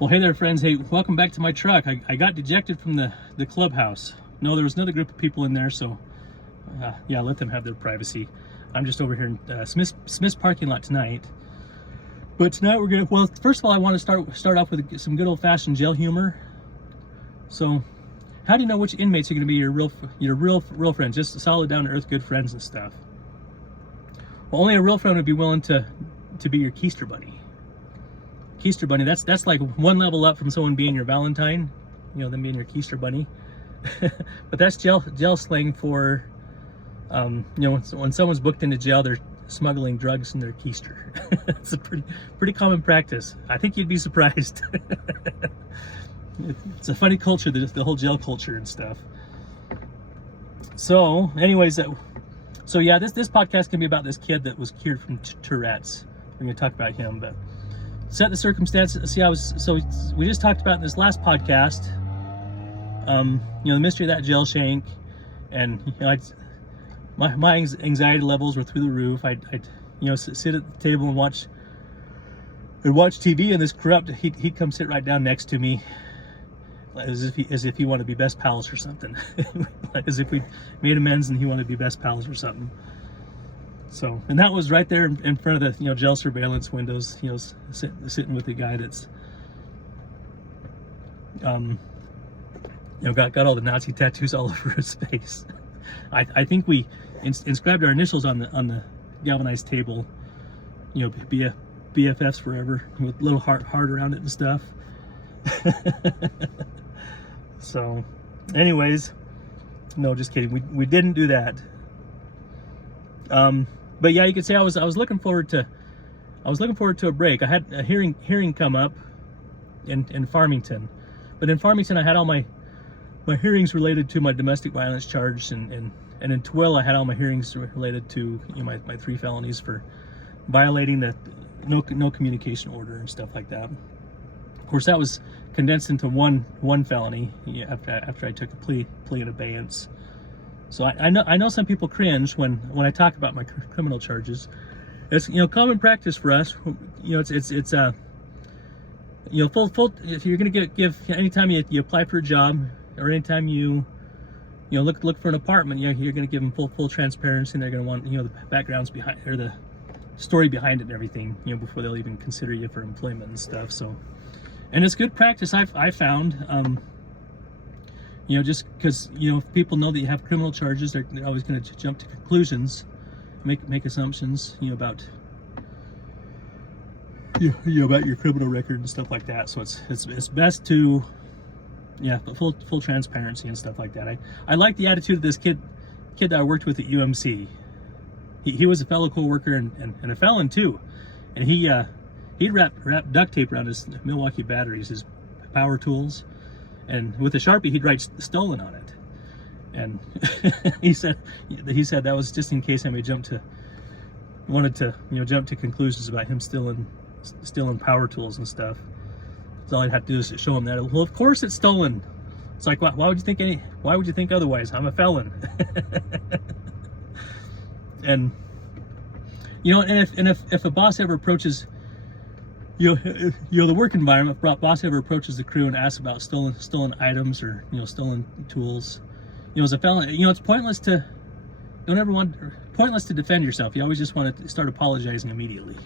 Well, hey there, friends. Hey, welcome back to my truck. I got ejected from the clubhouse. No, there was another group of people in there, so yeah, let them have their privacy. I'm just over here in Smith's parking lot tonight. But tonight we're gonna. Well, first of all, I want to start off with some good old-fashioned jail humor. So, how do you know which inmates are going to be your real friends, just solid, down-to-earth, good friends and stuff? Well, only a real friend would be willing to be your keister buddy. Keister bunny, that's like one level up from someone being your Valentine, them being your keister bunny. But that's jail slang for, when someone's booked into jail, they're smuggling drugs in their keister. It's a pretty common practice. I think you'd be surprised. It's a funny culture, the whole jail culture and stuff. So, anyways, so yeah, this podcast can be about this kid that was cured from Tourette's. We're gonna talk about him, but. Set the circumstances. So we just talked about in this last podcast, the mystery of that jail shank, and my anxiety levels were through the roof. I'd sit at the table and watch TV, and this corrupt he'd come sit right down next to me, as if he wanted to be best pals or something, as if we made amends and he wanted to be best pals or something. So, and that was right there in front of the jail surveillance windows, sitting with the guy that's got all the Nazi tattoos all over his face. I think we inscribed our initials on the galvanized table, BFFs forever, with a little heart around it and stuff. So, anyways, no, just kidding. We didn't do that. But yeah, you could say I was looking forward to a break. I had a hearing come up in Farmington, but in Farmington I had all my hearings related to my domestic violence charge, and in Tooele I had all my hearings related to my 3 felonies for violating the no communication order and stuff like that. Of course, that was condensed into one felony after I took a plea in abeyance. So I know some people cringe when I talk about my criminal charges. It's common practice for us. It's full. If you're gonna give anytime you apply for a job, or anytime you look for an apartment, you're gonna give them full transparency, and they're gonna want the backgrounds behind, or the story behind it and everything, before they'll even consider you for employment and stuff. So, and it's good practice I found. Just because if people know that you have criminal charges, they're always going to jump to conclusions, make assumptions, about about your criminal record and stuff like that. So it's best to full transparency and stuff like that. I like the attitude of this kid that I worked with at UMC. He was a fellow co-worker and a felon too, and he'd wrap duct tape around his Milwaukee batteries, his power tools. And with a Sharpie, he'd write "stolen" on it. And he said that was just in case I may wanted to jump to conclusions about him stealing power tools and stuff. So all I'd have to do is show him that. Well, of course it's stolen. It's like, why would you think otherwise? I'm a felon. And if a boss ever approaches the work environment, if boss ever approaches the crew and asks about stolen items or stolen tools, as a felon, it's pointless to defend yourself. You always just want to start apologizing immediately.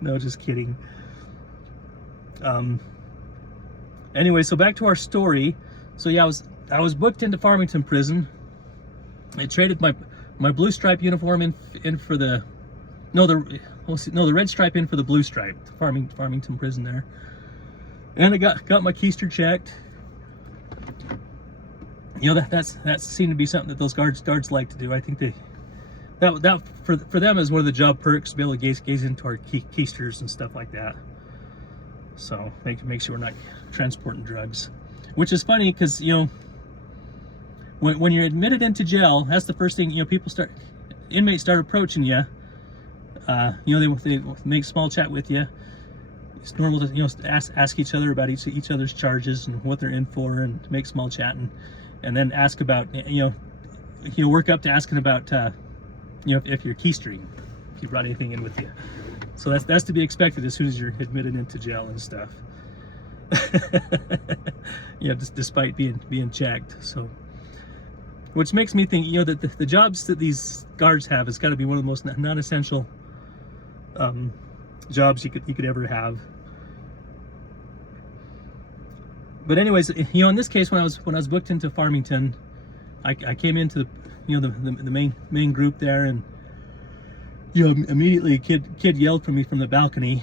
No, just kidding. Anyway, so back to our story. So yeah, I was booked into Farmington prison. I traded my blue stripe uniform in for the red stripe in for the blue stripe, Farmington prison there. And I got my keister checked. That seemed to be something that those guards like to do. I think that for them is one of the job perks, to be able to gaze into our keisters and stuff like that. So make sure we're not transporting drugs, which is funny because when you're admitted into jail, that's the first thing inmates start approaching you. They make small chat with you. It's normal to ask each other about each other's charges and what they're in for, and to make small chat, and then ask about work up to asking about if you're keistering, if you brought anything in with you. So that's to be expected as soon as you're admitted into jail and stuff. Just despite being checked. So, which makes me think, that the jobs that these guards have has got to be one of the most non-essential jobs you could ever have. But anyways, in this case, when I was booked into Farmington, I came into the main group there, and immediately a kid yelled for me from the balcony.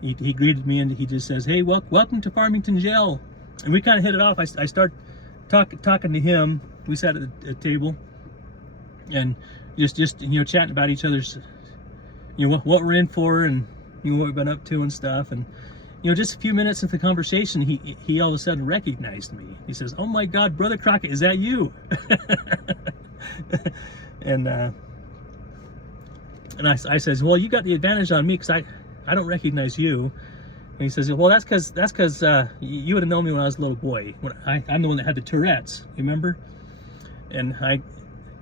He greeted me and he just says, "Hey, welcome to Farmington Jail." And we kind of hit it off. I start talking to him. We sat at a table and just chatting about each other's what we're in for, and what we've been up to and stuff. And just a few minutes into the conversation, he all of a sudden recognized me. He says, "Oh my God, Brother Crockett, is that you?" And I says, "Well, you got the advantage on me because I don't recognize you." And he says, "Well, that's because you would have known me when I was a little boy. I'm the one that had the Tourette's, remember?" And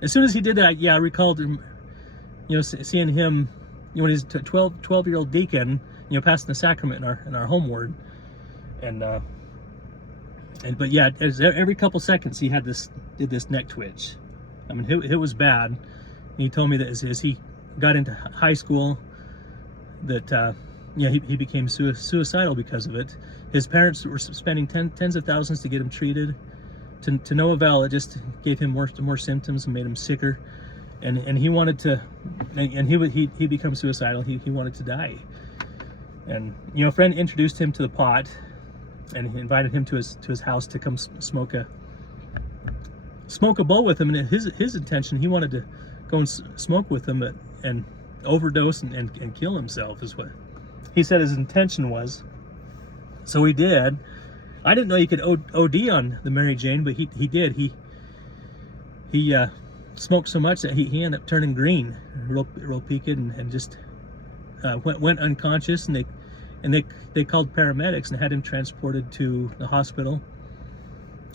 as soon as he did that, I recalled him, seeing him, when he's a 12-year-old deacon, passing the sacrament in our home ward, but yeah, every couple seconds he did this neck twitch. I mean, it was bad. And he told me that as he got into high school, that he became suicidal because of it. His parents were spending tens of thousands to get him treated, to no avail. It just gave him more symptoms and made him sicker, and he wanted to, and he became suicidal. He wanted to die. And a friend introduced him to the pot, and he invited him to his house to come smoke a bowl with him. And his intention, he wanted to go and smoke with him and overdose and kill himself, is what he said his intention was. So he did. I didn't know you could OD on the Mary Jane, but he did. He smoked so much that he ended up turning green, real peaked, and just went unconscious. And they called paramedics and had him transported to the hospital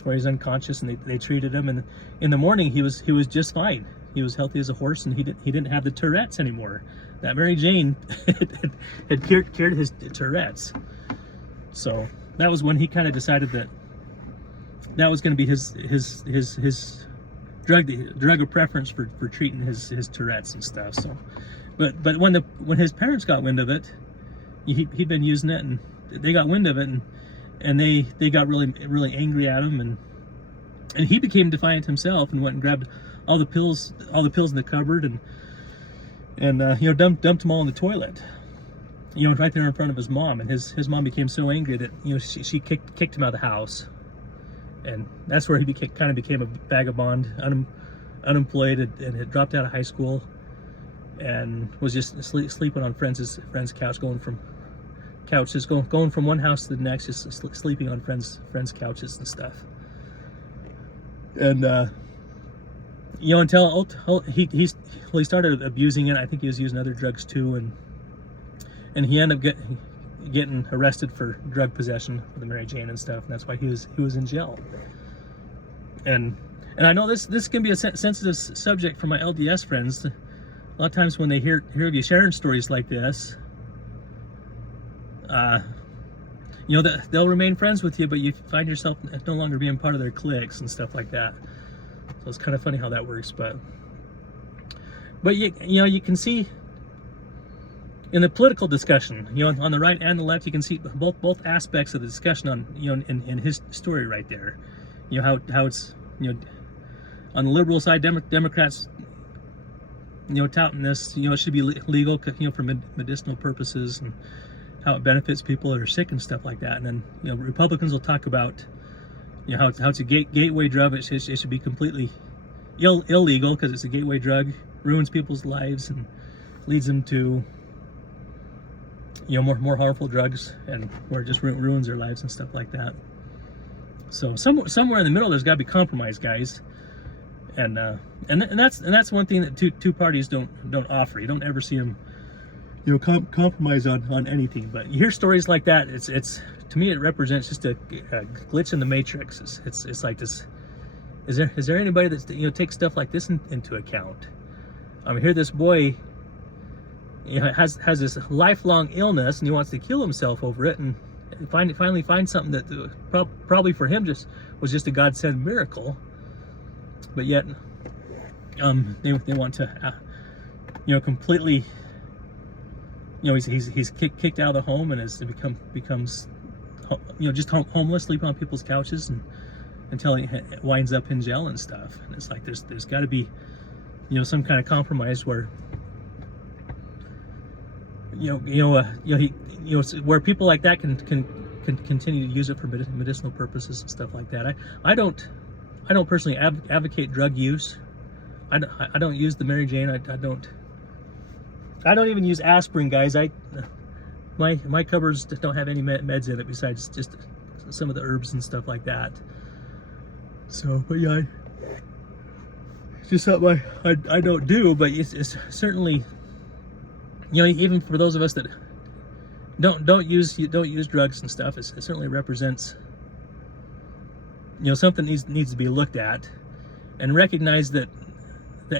where he's unconscious, and they treated him. And in the morning he was just fine. He was healthy as a horse, and he didn't have the Tourette's anymore. That Mary Jane had cured his Tourette's. So that was when he kind of decided that was going to be his drug of preference for treating his Tourette's and stuff. So, but when his parents got wind of it, he'd been using it, and they got wind of it, and they got really angry at him, and he became defiant himself and went and grabbed all the pills in the cupboard, and dumped them all in the toilet, right there in front of his mom. And his mom became so angry that she kicked him out of the house, and that's where he became a vagabond, unemployed, and had dropped out of high school, and was just sleeping on friends' couch, going from one house to the next, just sleeping on friends' couches and stuff. And until he started abusing it. I think he was using other drugs too, and he ended up getting arrested for drug possession for the Mary Jane and stuff, and that's why he was in jail. And I know this can be a sensitive subject for my LDS friends. A lot of times when they hear of you sharing stories like this, they'll remain friends with you, but you find yourself no longer being part of their cliques and stuff like that. So it's kind of funny how that works, but you can see in the political discussion, on the right and the left, you can see both aspects of the discussion on in his story right there. How it's on the liberal side, Democrats touting this, it should be legal, for medicinal purposes, and how it benefits people that are sick and stuff like that. And then Republicans will talk about how it's a gateway drug. It should be completely illegal because it's a gateway drug, ruins people's lives and leads them to more harmful drugs, and where it just ruins their lives and stuff like that. So somewhere in the middle, there's got to be compromise, guys. And that's one thing that two parties don't offer. You don't ever see them compromise on anything. But you hear stories like that, it's to me, it represents just a glitch in the matrix. It's like this. Is there anybody that takes stuff like this into account? I mean, here this boy, has this lifelong illness, and he wants to kill himself over it, and finally find something that probably for him was just a God-sent miracle. But yet they want to completely, he's kicked out of the home and has becomes just homeless, sleeping on people's couches, and until he winds up in jail and stuff. And it's like there's got to be some kind of compromise where where people like that can continue to use it for medicinal purposes and stuff like that. I don't personally advocate drug use. I don't use the Mary Jane. I don't even use aspirin, guys. My cupboards don't have any meds in it besides just some of the herbs and stuff like that. So, but yeah, it's just something I don't do. But it's certainly, even for those of us that don't use drugs and stuff, it certainly represents something needs to be looked at, and recognize that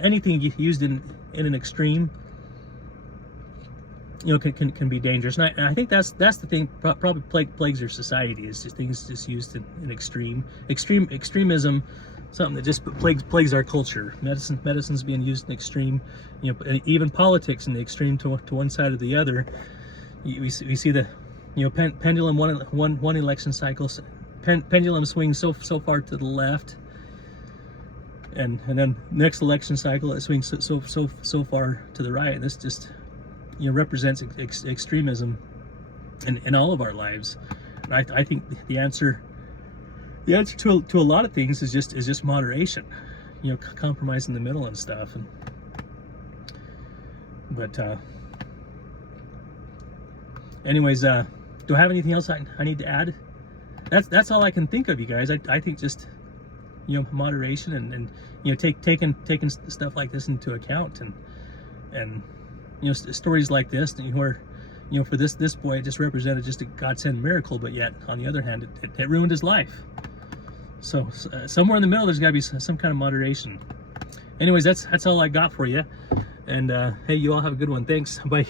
anything used in an extreme can be dangerous. And I think that's the thing probably plagues our society, is just things just used in extremism, something that just plagues our culture. Medicine's being used in extreme, even politics in the extreme to one side or the other. We see the pendulum one election cycle, pendulum swings so far to the left, and then next election cycle it swings so far to the right. This just represents extremism in all of our lives. And I think the answer to a lot of things is just moderation, compromise in the middle and stuff. But anyways, do I have anything else I need to add? That's all I can think of, you guys. I think just moderation and taking stuff like this into account, and stories like this where for this boy it just represented just a God-sent miracle, but yet on the other hand it ruined his life. So somewhere in the middle there's got to be some kind of moderation. Anyways, that's all I got for you, and hey, you all have a good one. Thanks. Bye.